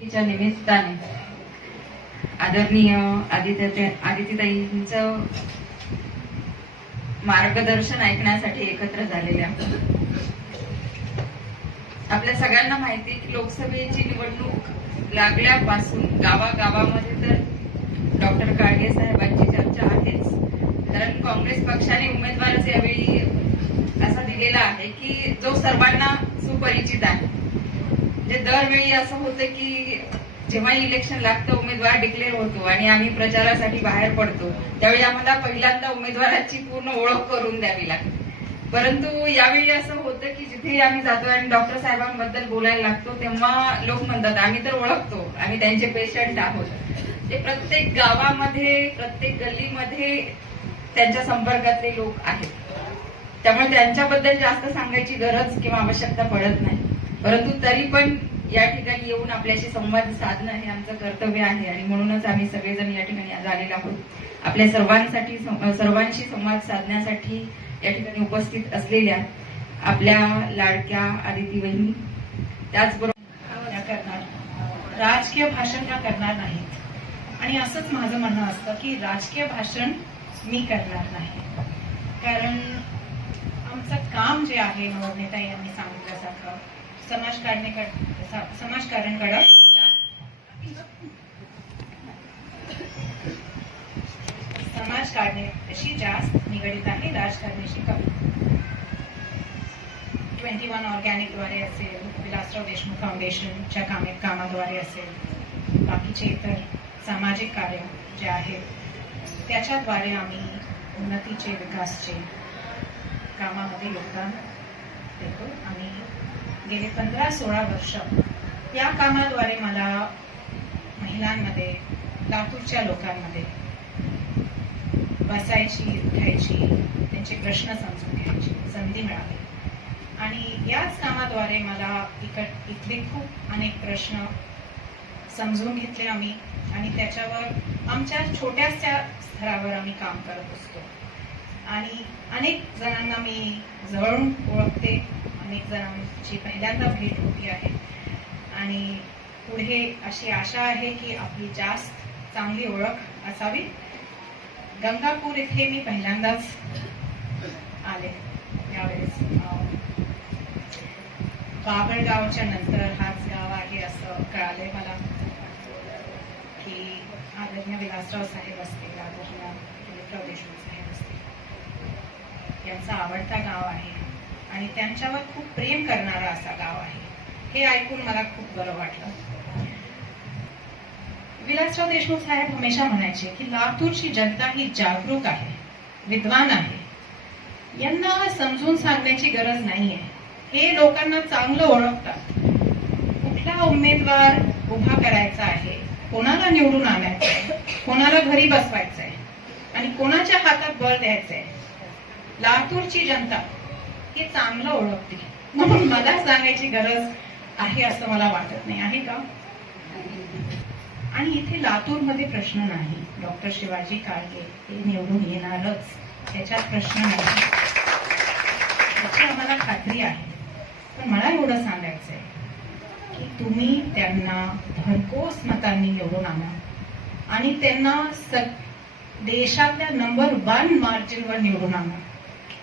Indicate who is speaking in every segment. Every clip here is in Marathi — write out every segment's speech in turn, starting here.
Speaker 1: तिच्या निमित्ताने आदरणीय आदित्य आदित्यताईंचं मार्गदर्शन ऐकण्यासाठी एकत्र झालेल्या आपल्या सगळ्यांना माहिती की लोकसभेची निवडणूक लागल्यापासून गावागावामध्ये तर डॉक्टर काळगे साहेबांची चर्चा आहेच. कारण काँग्रेस पक्षाने उमेदवारच यावेळी असा दिलेला आहे की जो सर्वांना सुपरिचित आहे. म्हणजे दरवेळी असं होतं की जेव्हा इलेक्शन लागतं उमेदवार डिक्लेअर होतो आणि आम्ही प्रचारासाठी बाहेर पडतो त्यावेळी आम्हाला पहिल्यांदा उमेदवाराची पूर्ण ओळख करून द्यावी लागते. परंतु यावेळी असं होतं की जिथे आम्ही जातो आणि डॉक्टर साहेबांबद्दल बोलायला लागतो तेव्हा लोक म्हणतात आम्ही तर ओळखतो आम्ही त्यांचे पेशंट आहोत. ते प्रत्येक गावामध्ये प्रत्येक गल्लीमध्ये त्यांच्या संपर्कातले लोक आहेत. त्यामुळे त्यांच्याबद्दल जास्त सांगायची गरज किंवा आवश्यकता पडत नाही. परंतु तरी पण या ठिकाणी येऊन आपल्याशी संवाद साधणं हे आमचं कर्तव्य आहे आणि म्हणूनच आम्ही सगळेजण या ठिकाणी आज आलेलो आहोत. आपल्या सर्वांसाठी सर्वांशी संवाद साधण्यासाठी या ठिकाणी उपस्थित असलेल्या आपल्या लाडक्या आदिती वहिनी त्याचबरोबर
Speaker 2: करणार. राजकीय भाषण त्या करणार नाहीत. आणि असंच माझं म्हणणं असतं की राजकीय भाषण मी करणार नाही. कारण आमचं काम जे आहे नवनेता यांनी सांगितल्यासारखं समाजकारणीकडे समाज समाजकारणाशी जास्त निगडित आहे राजकारणाशी कमी. ट्वेंटी वन ऑर्गॅनिकद्वारे असेल विलासराव देशमुख फाउंडेशनच्या कामे कामाद्वारे असेल बाकीचे इतर सामाजिक कार्य जे आहेत त्याच्याद्वारे आम्ही उन्नतीचे विकासचे कामामध्ये योगदान गेले पंधरा सोळा वर्ष. या कामाद्वारे मला महिलांमध्ये लातूरच्या लोकांमध्ये बसायची उठायची त्यांचे प्रश्न समजून घ्यायची संधी मिळाली. आणि याच कामाद्वारे मला इकड इथले खूप अनेक प्रश्न समजून घेतले आम्ही आणि त्याच्यावर आमच्या छोट्याशा स्तरावर आम्ही काम करत असतो. आणि अनेक जणांना मी जवळून ओळखते. अनेक जणांची पहिल्यांदा भेट होती आहे. आणि पुढे अशी आशा आहे की आपली जास्त चांगली ओळख असावी. गंगापूर इथे मी पहिल्यांदाच आले. यावेळेस बाबळगावच्या नंतर हाच गाव आहे असं कळाले मला. की आदरणीय विलासराव साहेब असतील आदरणीय दिलीपराव साहेब असतील. यांचा आवडता गाव आहे. आणि त्यांच्यावर खूप प्रेम करणारा असा गाव आहे. हे ऐकून मला खूप बरं वाटलं. विलासराव देशमुख साहेब हमेशा म्हणायचे की लातूरची जनता ही जागरूक आहे विद्वान आहे. यांना समजून सांगण्याची गरज नाहीये. हे लोकांना चांगलं ओळखतात. कुठला उमेदवार उभा करायचा आहे कोणाला निवडून आणायचं आहे कोणाला घरी बसवायचंय आणि कोणाच्या हातात बळ द्यायचंय? लातूरची जनता. हे चांगलं ओळखते. म्हणून मला सांगायची गरज आहे असं मला वाटत नाही. आहे का? आणि इथे लातूरमध्ये प्रश्न नाही. डॉक्टर शिवाजी काळगे हे निवडून येणारच. त्याच्यात प्रश्न नाही. त्याची आम्हाला खात्री आहे. पण मला एवढं सांगायचंय की तुम्ही त्यांना भरकोस मतांनी निवडून आणा. आणि त्यांना स- देशातल्या नंबर वन मार्जिनवर निवडून आणा.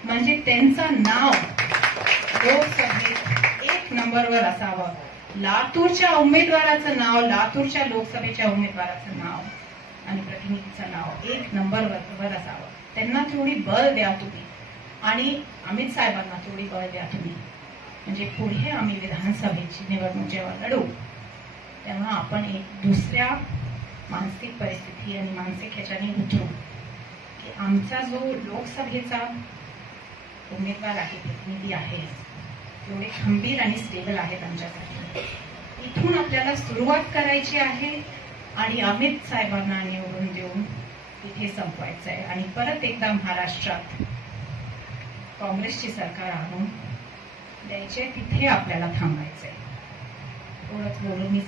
Speaker 2: म्हणजे त्यांचं नाव लोकसभेत एक नंबरवर असावं. लातूरच्या उमेदवाराचं नाव लातूरच्या लोकसभेच्या उमेदवाराचं नाव आणि प्रतिनिधीचं नाव एक नंबरवर वर असावं. त्यांना थोडी बळ द्या तुम्ही. आणि अमित साहेबांना थोडी बळ द्या तुम्ही. म्हणजे पुढे आम्ही विधानसभेची निवडणूक जेव्हा लढू तेव्हा आपण एक दुसऱ्या मानसिक परिस्थिती आणि मानसिक ह्याच्याने उतरू. की आमचा जो लोकसभेचा उमेदवार आहे प्रतिनिधी आहे एवढे खंबीर आणि स्टेबल आहेत आमच्यासाठी. इथून आपल्याला सुरुवात करायची आहे आणि अमित साहेबांना निवडून देऊन इथे संपवायचं आहे. आणि परत एकदा महाराष्ट्रात काँग्रेसची सरकार आणून द्यायचे तिथे आपल्याला थांबायचंय थोडंच बोलून मी